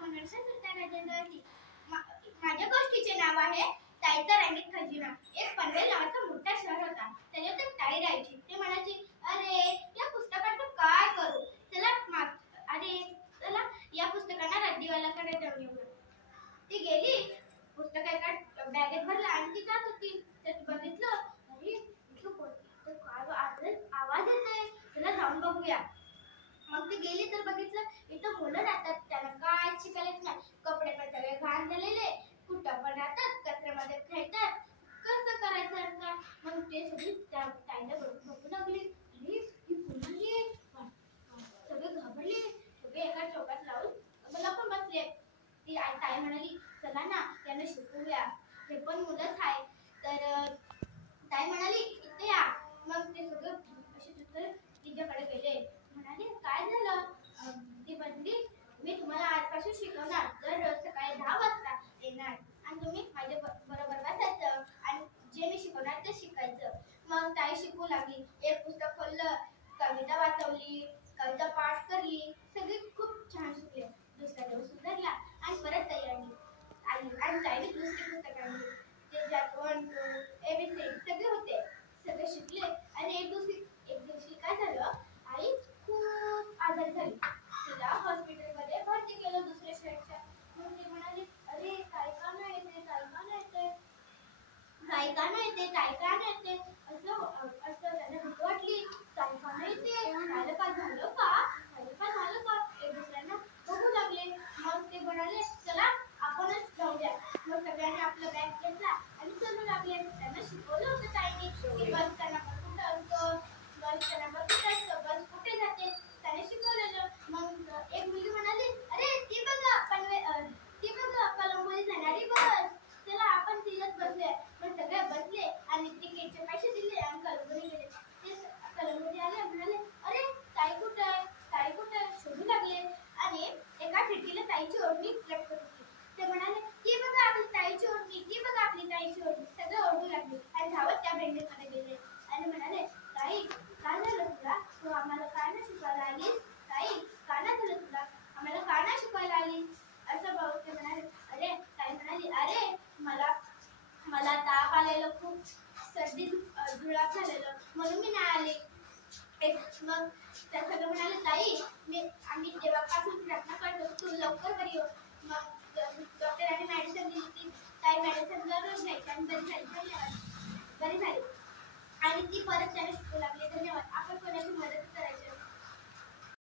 मनोरंजन सुलतान राजेंद्रवरती माझ्या गोष्टीचे नाव आहे ताईचा रंगीत खजिना। एक पनवेल नावाचा मोठा शहर होता। त्याच्यात एक ताई राहायची। ते म्हणायची, अरे या पुस्तकाचं काय करू, चला या पुस्तकांना रद्दीवाल्याकडे देऊन येऊ। ती गेली, पुस्तक एका बॅगेत भरला आणि ती जात होती। तर बघितलं, अरे आवाज येत आहे, चला जाऊन बघूया। मग ती गेली तर बघितलं इथं मुलं राहतात, त्यांना काय शिकायला येत नाही, कपडे पण सगळे घाण झालेले, कुठं पण राहतात, कचऱ्यामध्ये खेळतात, कसं करायचं आता? मग ते सगळी ताईला बघू लागली, अरे ही मुलगी सगळे घाबरले, सगळे एका चौकात लावून लपून बसले। ती ताई म्हणाली, चला ना यांना शिकवूया, हे पण मुलंच आहे। तर ताई म्हणाली, इथे या। मग ते सगळे असे तिच्याकडे गेले, म्हणाले काय झालं? ती म्हणली, मी तुम्हाला आजपासून शिकवणार, दररोज सकाळी 10 वाजता येणार आणि तुम्ही माझ्या बरोबर बसायचं आणि जे मी शिकवणार ते शिकायचं। मग ताई शिकवू लागली, एक पुस्तक खोललं, कविता वाचवली, कविता पाठ करली, सगळे खूप छान शिकले। दुसरा दिवस सुधारला आणि परत ताई आली आणि ताईने दुसरी पुस्तक आणली, त्याच्यात 1 2 ABCD सगळे होते, सगळे शिकले। आणि एक दिवशी काय झालं, आई खूप आजारी झाली, तिला हॉस्पिटलमध्ये भरती केलं दुसऱ्या शहराच्या। मग ती म्हणाली, अरे ताई का नाही येते, ताई का नाही येते, ताई का नाही येते, ताई का नाही येते, असं त्यांना भीती वाटली, ताई का नाही येते, ताईला काय झालं का, ताईला काय झालं का, एक दुसऱ्यांना बघू लागले। मग ते म्हणाले, चला आपणच जाऊया। मग सगळ्यांनी आपला बॅग घेतला आणि चलू लागले। त्यांना शिकवलं होतं ताईने की बसचा नंबर कुठं असतो, बसचा नंबर कुठं असतो, बस कुठे जाते, त्याने शिकवलेलं। मग एक मुलगी म्हणाली, अरे ती बघा कलंबोली जाणारी बस, चला आपण तिथेच बसूया। मग सगळे बसले आणि तिकीटचे पैसे दिले आणि कलंबोली गेले। ते कलंबोली आले, म्हणाले, अरे ताई कुठे आहे, ताई कुठे आहे, शोधू लागले आणि एका खिडकीला ताईची ओढणी लटकत होती। ते म्हणाले, ती बघा आपली ताईची ओढणी, ती बघा आपली ताईची ओढणी, सगळे ओढू लागले आणि धावत त्या भेंडीमध्ये गेले आणि म्हणाले, ताई काय झालं तुला, तू आम्हाला काय नाही शिकवायला आलीस, ताई काय नाही झालं तुला, आम्हाला काय नाही शिकवायला आलीस, असं भाऊ ते म्हणाले। अरे ताई म्हणाली, अरे मला ताप आलेलं, खूप सर्दी जुलाब झालेलं, म्हणून मी नाही आले। मग त्या सगळं म्हणाले, ताई आम्ही जेव्हापासून प्रयत्न करतो तू लवकर बरी हो। मग डॉक्टरांनी मेडिसिन दिली, ती ताई मेडिसिन दररोज घ्यायची आणि बरी झाली, धन्यवाद, बरी झाली। आणि ती परत त्याने शिकू लागली, धन्यवाद। आपण कोणाची मदत